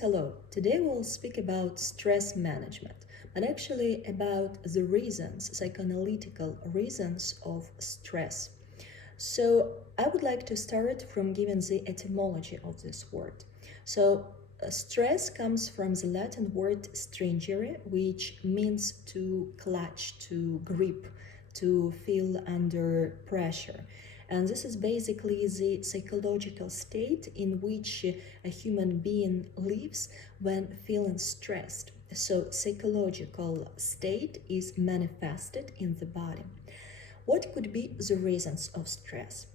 Hello, today we'll speak about stress management, but actually about the reasons, psychoanalytical reasons of stress. So, I would like to start from giving the etymology of this word. Stress comes from the Latin word stringere, which means to clutch, to grip, to feel under pressure. And this is basically the psychological state in which a human being lives when feeling stressed. So, psychological state is manifested in the body. What could be the reasons of stress?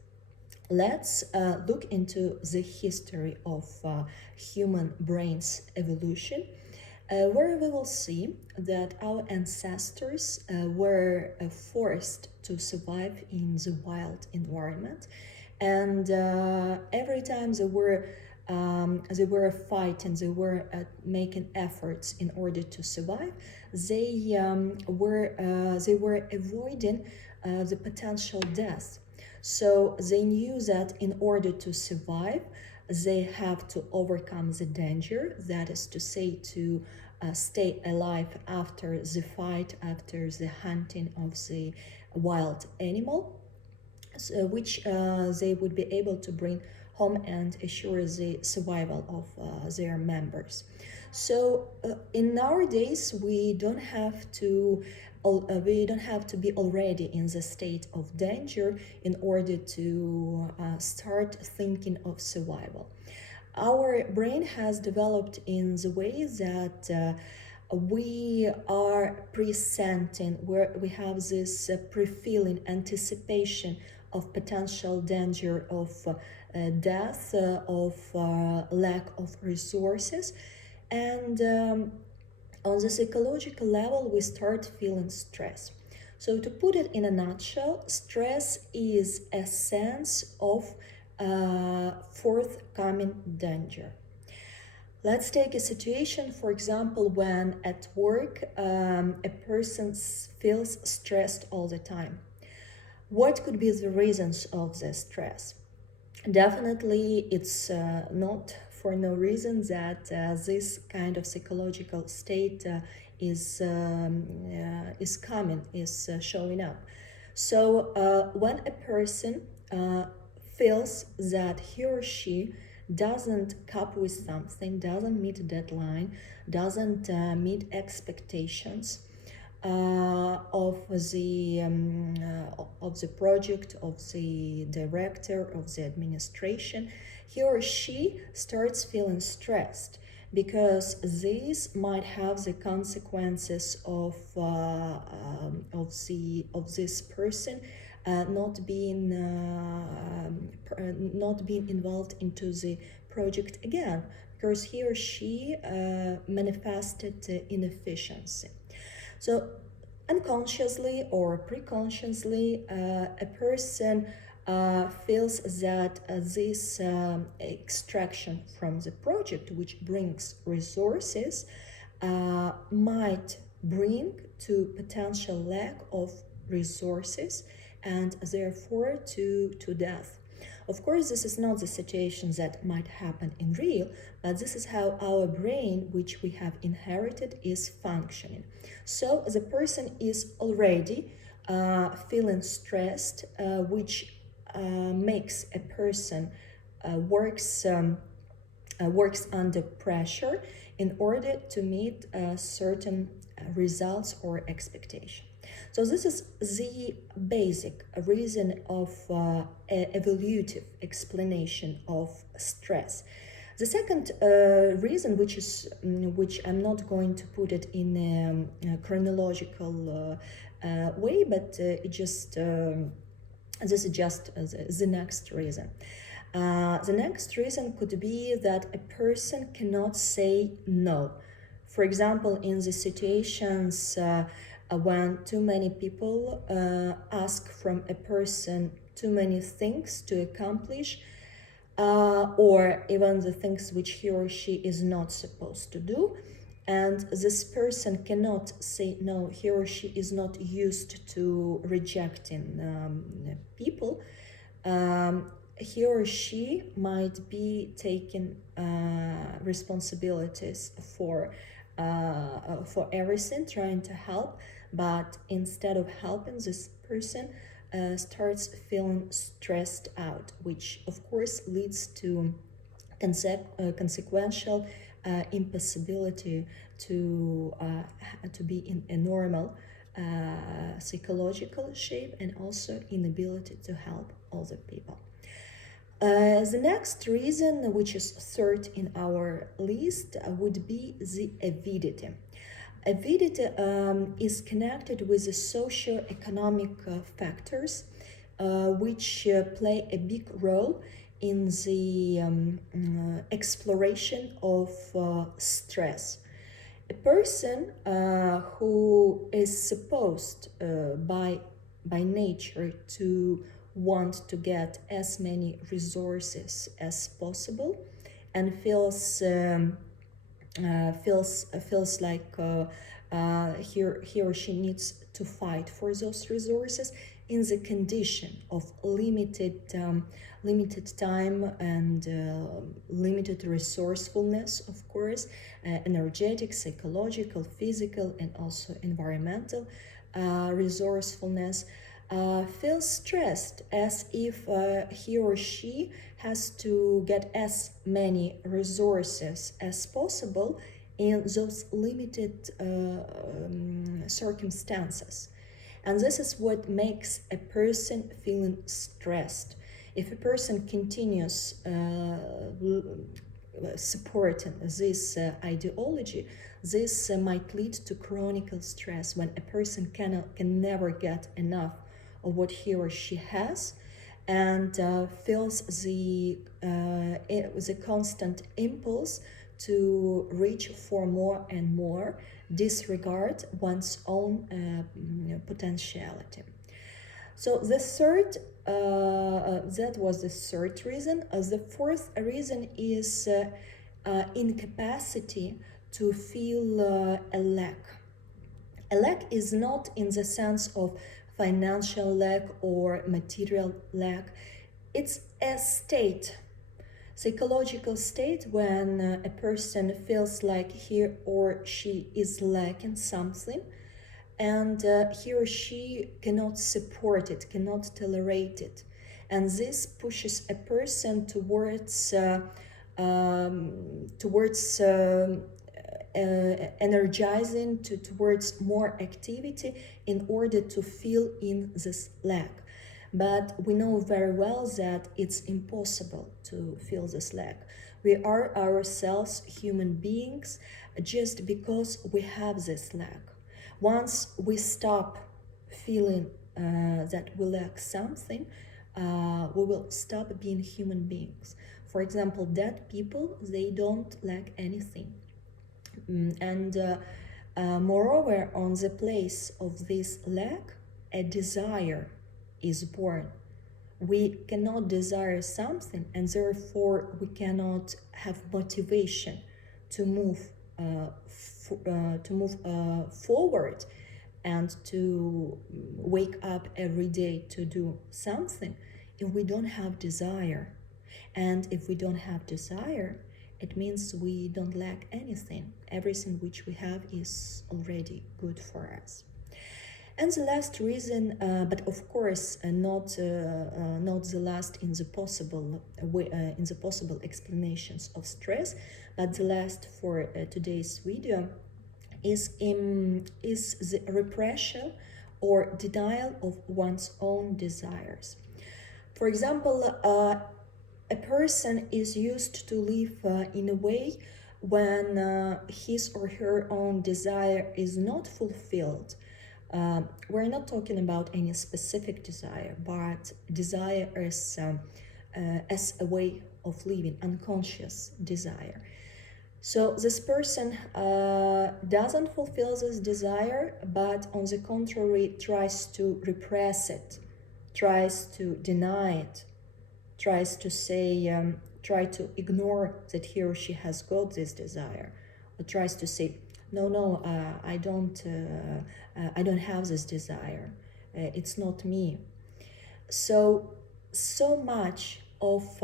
Let's look into the history of human brain's evolution, where we will see that our ancestors were forced to survive in the wild environment, and every time they were fighting, they were making efforts in order to survive. They were avoiding the potential death. So they knew that in order to survive, they have to overcome the danger, that is to say, to stay alive after the fight, after the hunting of the wild animal, which they would be able to bring home and assure the survival of their members. So in nowadays, we don't have to be already in the state of danger in order to start thinking of survival. Our brain has developed in the way that we are presenting, where we have this pre-feeling anticipation of potential danger of death, of lack of resources, and on the psychological level, we start feeling stress. So, to put it in a nutshell, stress is a sense of forthcoming danger. Let's take a situation, for example, when at work a person feels stressed all the time. What could be the reasons of the stress? Definitely, it's not for no reason that this kind of psychological state is coming, is showing up. So when a person feels that he or she doesn't cope with something, doesn't meet a deadline, doesn't meet expectations, of the project, of the director, of the administration, he or she starts feeling stressed because this might have the consequences of this person not being involved into the project again, because he or she manifested inefficiency. So unconsciously or preconsciously, a person feels that this extraction from the project, which brings resources, might bring to potential lack of resources and therefore to death. Of course, this is not the situation that might happen in real, but this is how our brain, which we have inherited, is functioning. So the person is already feeling stressed, which makes a person works under pressure in order to meet certain results or expectation. So this is the basic reason of evolutive explanation of stress. The second reason, which I'm not going to put it in a chronological way, but this is just the next reason. The next reason could be that a person cannot say no. For example, in the situations when too many people ask from a person too many things to accomplish, or even the things which he or she is not supposed to do, and this person cannot say no, he or she is not used to rejecting people, he or she might be taking responsibilities for everything, trying to help, but instead of helping, this person starts feeling stressed out, which of course leads to consequential impossibility to be in a normal psychological shape, and also inability to help other people. The next reason, which is third in our list, would be the avidity. Avidity is connected with the socio-economic factors which play a big role in the exploration of stress. A person who is supposed by nature to want to get as many resources as possible, and feels like he or she needs to fight for those resources in the condition of limited time and limited resourcefulness, of course, energetic, psychological, physical, and also environmental resourcefulness. Feels stressed, as if he or she has to get as many resources as possible in those limited circumstances. And this is what makes a person feeling stressed. If a person continues supporting this ideology, this might lead to chronic stress, when a person can never get enough of what he or she has, and feels the constant impulse to reach for more and more, disregard one's own potentiality. So the third, that was the third reason. The fourth reason is incapacity to feel a lack. A lack is not in the sense of financial lack or material lack. It's a state, psychological state, when a person feels like he or she is lacking something, and he or she cannot support it, cannot tolerate it. And this pushes a person towards energizing towards more activity in order to fill in this lack. But we know very well that it's impossible to fill this lack. We are ourselves human beings just because we have this lack. Once we stop feeling that we lack something, we will stop being human beings. For example, dead people, they don't lack anything. And moreover, on the place of this lack, a desire is born. We cannot desire something, and therefore we cannot have motivation to move forward and to wake up every day to do something if we don't have desire. And if we don't have desire, it means we don't lack anything. Everything which we have is already good for us. And the last reason, but of course not the last in the possible explanations of stress, but the last for today's video, is the repression or denial of one's own desires. For example, a person is used to live in a way when his or her own desire is not fulfilled. We're not talking about any specific desire, but desire as a way of living, unconscious desire. So this person doesn't fulfill this desire, but on the contrary tries to repress it, tries to deny it, tries to say, try to ignore that he or she has got this desire, or tries to say, no, I don't have this desire. It's not me. So much of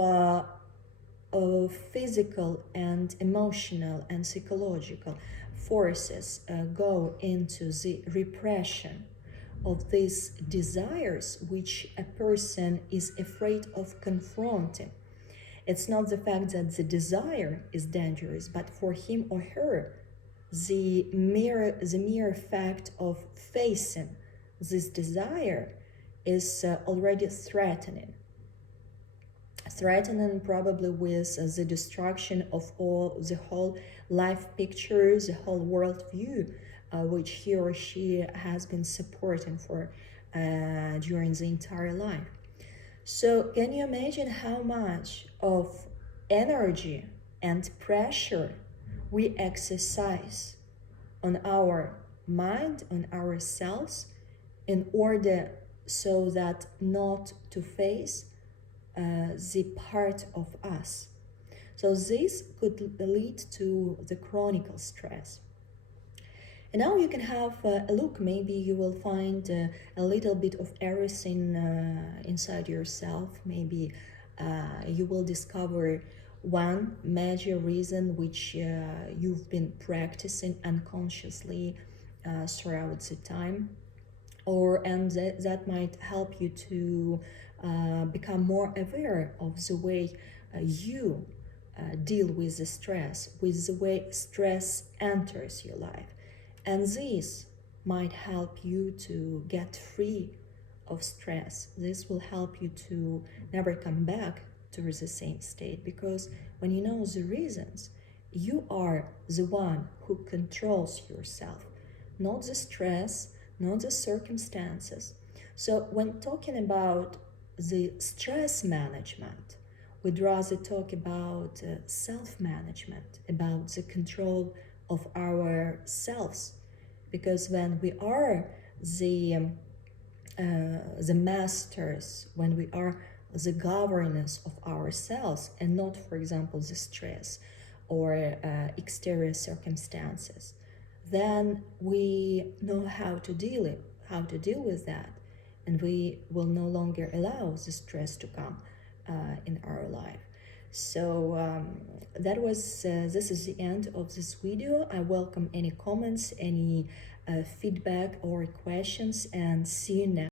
physical and emotional and psychological forces go into the repression of these desires which a person is afraid of confronting. It's not the fact that the desire is dangerous, but for him or her, the mere fact of facing this desire is already threatening probably with the destruction of all the whole life picture, the whole world view, which he or she has been supporting for during the entire life. So can you imagine how much of energy and pressure we exercise on our mind, on ourselves, in order so that not to face the part of us. So this could lead to the chronic stress. And now you can have a look. Maybe you will find a little bit of everything inside yourself. Maybe you will discover one major reason which you've been practicing unconsciously throughout the time, and that might help you to become more aware of the way you deal with the stress, with the way stress enters your life. And this might help you to get free of stress. This will help you to never come back to the same state, because when you know the reasons, you are the one who controls yourself, not the stress, not the circumstances. So when talking about the stress management, we'd rather talk about self-management, about the control of ourselves, because when we are the masters, when we are the governors of ourselves, and not, for example, the stress or exterior circumstances, then we know how to deal with that, and we will no longer allow the stress to come in our life. So this is the end of this video. I welcome any comments, any feedback or questions, and see you next.